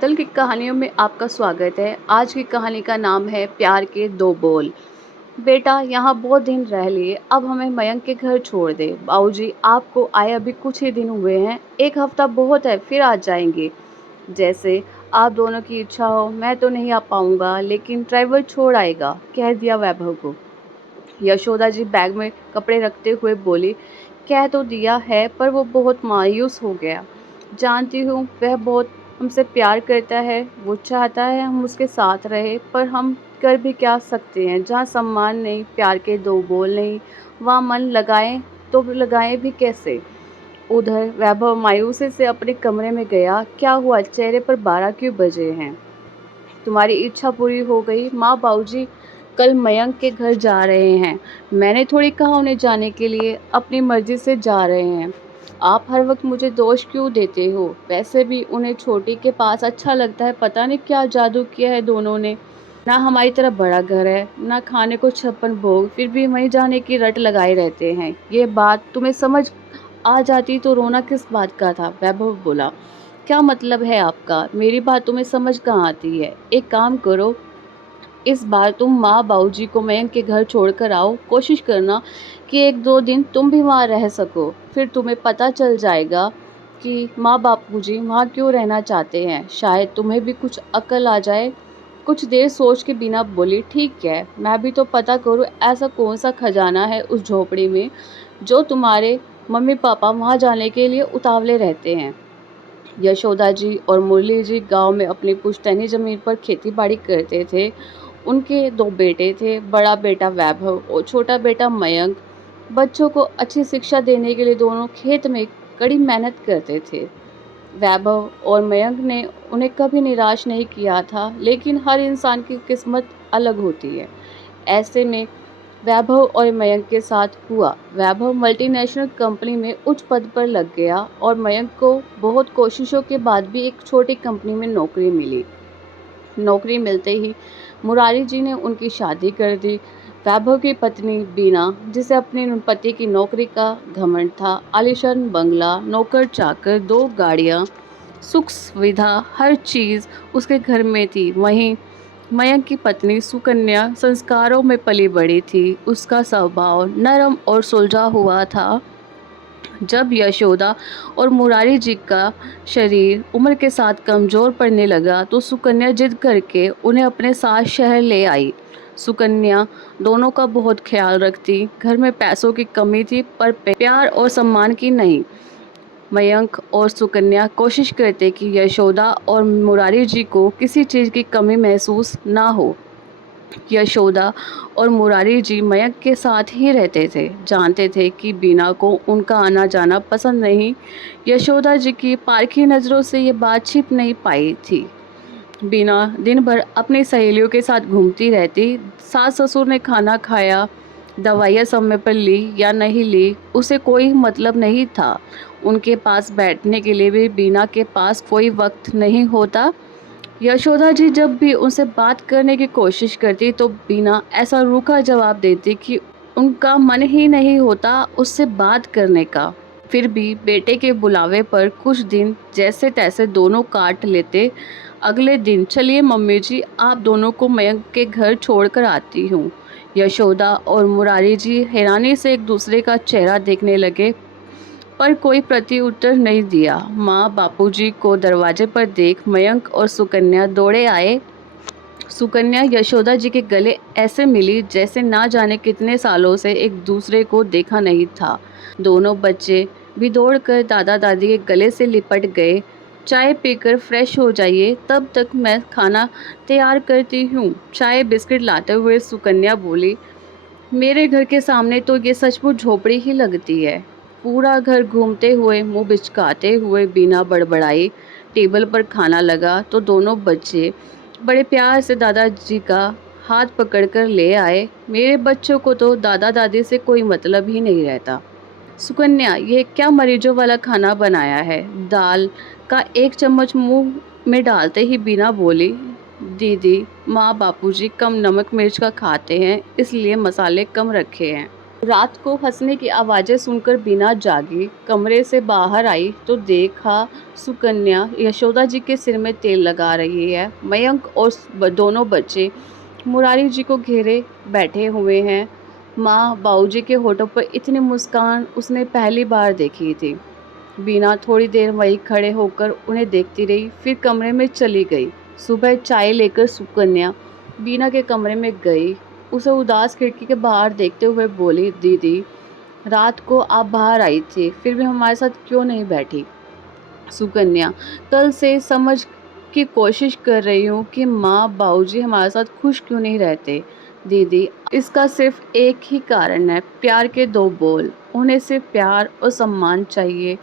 शीतल की कहानियों में आपका स्वागत है। आज की कहानी का नाम है प्यार के दो बोल। बेटा, यहाँ बहुत दिन रह लिए, अब हमें मयंक के घर छोड़ दे। बाबूजी, आपको आए अभी कुछ ही दिन हुए हैं, एक हफ्ता बहुत है, फिर आ जाएंगे। जैसे आप दोनों की इच्छा हो। मैं तो नहीं आ पाऊंगा, लेकिन ड्राइवर छोड़ आएगा, कह दिया वैभव को। यशोदा जी बैग में कपड़े रखते हुए बोली, कह तो दिया है, पर वो बहुत मायूस हो गया। जानती हूँ, वह बहुत हमसे प्यार करता है, वो चाहता है हम उसके साथ रहे, पर हम कर भी क्या सकते हैं। जहाँ सम्मान नहीं, प्यार के दो बोल नहीं, वहाँ मन लगाएं तो लगाएं भी कैसे। उधर वैभव मायूसी से अपने कमरे में गया। क्या हुआ, चेहरे पर 12 क्यों बजे हैं? तुम्हारी इच्छा पूरी हो गई। माँ, बाबूजी कल मयंक के घर जा रहे हैं। मैंने थोड़ी कहा उन्हें जाने के लिए, अपनी मर्जी से जा रहे हैं। आप हर वक्त मुझे दोष क्यों देते हो? वैसे भी उन्हें छोटी के पास अच्छा लगता है, पता नहीं क्या जादू किया है दोनों ने। ना हमारी तरह बड़ा घर है, ना खाने को 56 भोग, फिर भी वहीं जाने की रट लगाए रहते हैं। ये बात तुम्हें समझ आ जाती तो रोना किस बात का था? वैभव बोला। क्या मतलब है आपका? मेरी बात तुम्हें समझ कहाँ आती है? एक काम करो, इस बार तुम माँ बाबूजी को मयंक के घर छोड़कर आओ। कोशिश करना कि एक दो दिन तुम भी वहाँ रह सको, फिर तुम्हें पता चल जाएगा कि माँ बापूजी वहाँ क्यों रहना चाहते हैं। शायद तुम्हें भी कुछ अकल आ जाए। कुछ देर सोच के बिना बोली, ठीक है, मैं भी तो पता करूँ ऐसा कौन सा खजाना है उस झोपड़ी में जो तुम्हारे मम्मी पापा वहाँ जाने के लिए उतावले रहते हैं। यशोदा जी और मुरली जी गांव में अपनी पुश्तैनी जमीन पर खेती बाड़ी करते थे। उनके दो बेटे थे, बड़ा बेटा वैभव और छोटा बेटा मयंक। बच्चों को अच्छी शिक्षा देने के लिए दोनों खेत में कड़ी मेहनत करते थे। वैभव और मयंक ने उन्हें कभी निराश नहीं किया था, लेकिन हर इंसान की किस्मत अलग होती है। ऐसे में वैभव और मयंक के साथ हुआ। वैभव मल्टीनेशनल कंपनी में उच्च पद पर लग गया और मयंक को बहुत कोशिशों के बाद भी एक छोटी कंपनी में नौकरी मिली। नौकरी मिलते ही मुरारी जी ने उनकी शादी कर दी। वैभव की पत्नी बीना, जिसे अपने पति की नौकरी का घमंड था, आलीशान बंगला, नौकर चाकर, 2 गाड़ियाँ, सुख सुविधा, हर चीज़ उसके घर में थी। वहीं मयंक की पत्नी सुकन्या संस्कारों में पली बड़ी थी। उसका स्वभाव नरम और सुलझा हुआ था। जब यशोदा और मुरारी जी का शरीर उम्र के साथ कमजोर पड़ने लगा तो सुकन्या जिद करके उन्हें अपने साथ शहर ले आई। सुकन्या दोनों का बहुत ख्याल रखती। घर में पैसों की कमी थी, पर प्यार और सम्मान की नहीं। मयंक और सुकन्या कोशिश करते कि यशोदा और मुरारी जी को किसी चीज़ की कमी महसूस ना हो। यशोदा और मुरारी जी मयंक के साथ ही रहते थे। जानते थे कि बीना को उनका आना जाना पसंद नहीं। यशोदा जी की पारखी नज़रों से ये बात छिप नहीं पाई थी। बीना दिन भर अपनी सहेलियों के साथ घूमती रहती। सास ससुर ने खाना खाया, दवाइयाँ समय पर ली या नहीं ली, उसे कोई मतलब नहीं था। उनके पास बैठने के लिए भी बीना के पास कोई वक्त नहीं होता। यशोदा जी जब भी उनसे बात करने की कोशिश करती तो बीना ऐसा रूखा जवाब देती कि उनका मन ही नहीं होता उससे बात करने का। फिर भी बेटे के बुलावे पर कुछ दिन जैसे तैसे दोनों काट लेते। अगले दिन, चलिए मम्मी जी, आप दोनों को मयंक के घर छोड़कर आती हूँ। यशोदा और मुरारी जी हैरानी से एक दूसरे का चेहरा देखने लगे, पर कोई प्रत्युत्तर नहीं दिया। माँ बापूजी को दरवाजे पर देख मयंक और सुकन्या दौड़े आए। सुकन्या यशोदा जी के गले ऐसे मिली जैसे ना जाने कितने सालों से एक दूसरे को देखा नहीं था। दोनों बच्चे भी दौड़कर दादा दादी के गले से लिपट गए। चाय पीकर फ्रेश हो जाइए, तब तक मैं खाना तैयार करती हूँ। चाय बिस्किट लाते हुए सुकन्या बोली, मेरे घर के सामने तो ये सचमुच झोपड़ी ही लगती है। पूरा घर घूमते हुए मुंह बिचकाते हुए बीना बड़बड़ाई। टेबल पर खाना लगा तो दोनों बच्चे बड़े प्यार से दादाजी का हाथ पकड़कर ले आए। मेरे बच्चों को तो दादा दादी से कोई मतलब ही नहीं रहता। सुकन्या, ये क्या मरीजों वाला खाना बनाया है? दाल का एक चम्मच मुंह में डालते ही बीना बोली, दीदी, माँ बापूजी कम नमक मिर्च का खाते हैं, इसलिए मसाले कम रखे हैं। रात को हंसने की आवाज़ें सुनकर बीना जागी कमरे से बाहर आई तो देखा सुकन्या यशोदा जी के सिर में तेल लगा रही है। मयंक और दोनों बच्चे मुरारी जी को घेरे बैठे हुए हैं। माँ बाबूजी के होठों पर इतनी मुस्कान उसने पहली बार देखी थी। बीना थोड़ी देर वहीं खड़े होकर उन्हें देखती रही, फिर कमरे में चली गई। सुबह चाय लेकर सुकन्या बीना के कमरे में गई। उसे उदास खिड़की के बाहर देखते हुए बोली, दीदी रात को आप बाहर आई थी, फिर भी हमारे साथ क्यों नहीं बैठी? सुकन्या, कल से समझ की कोशिश कर रही हूँ कि माँ बाबूजी हमारे साथ खुश क्यों नहीं रहते। दीदी, इसका सिर्फ एक ही कारण है, प्यार के दो बोल। उन्हें सिर्फ प्यार और सम्मान चाहिए।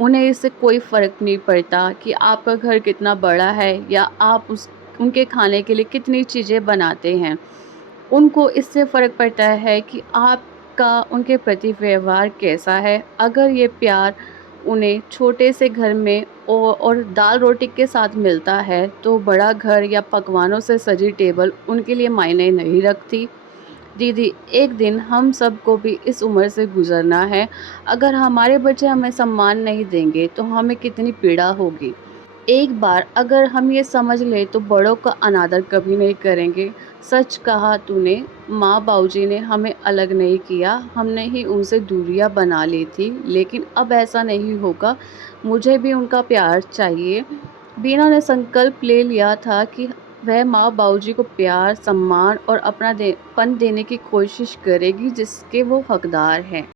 उन्हें इससे कोई फ़र्क नहीं पड़ता कि आपका घर कितना बड़ा है या आप उनके खाने के लिए कितनी चीज़ें बनाते हैं। उनको इससे फ़र्क पड़ता है कि आपका उनके प्रति व्यवहार कैसा है। अगर ये प्यार उन्हें छोटे से घर में और दाल रोटी के साथ मिलता है तो बड़ा घर या पकवानों से सजी टेबल उनके लिए मायने नहीं रखती। दीदी, एक दिन हम सबको भी इस उम्र से गुजरना है। अगर हमारे बच्चे हमें सम्मान नहीं देंगे तो हमें कितनी पीड़ा होगी। एक बार अगर हम ये समझ लें तो बड़ों का अनादर कभी नहीं करेंगे। सच कहा तूने, माँ बाबूजी ने हमें अलग नहीं किया, हमने ही उनसे दूरियां बना ली थी, लेकिन अब ऐसा नहीं होगा। मुझे भी उनका प्यार चाहिए। बीना ने संकल्प ले लिया था कि वह माँ बाबूजी को प्यार, सम्मान और अपना पन देने की कोशिश करेगी जिसके वो हकदार हैं।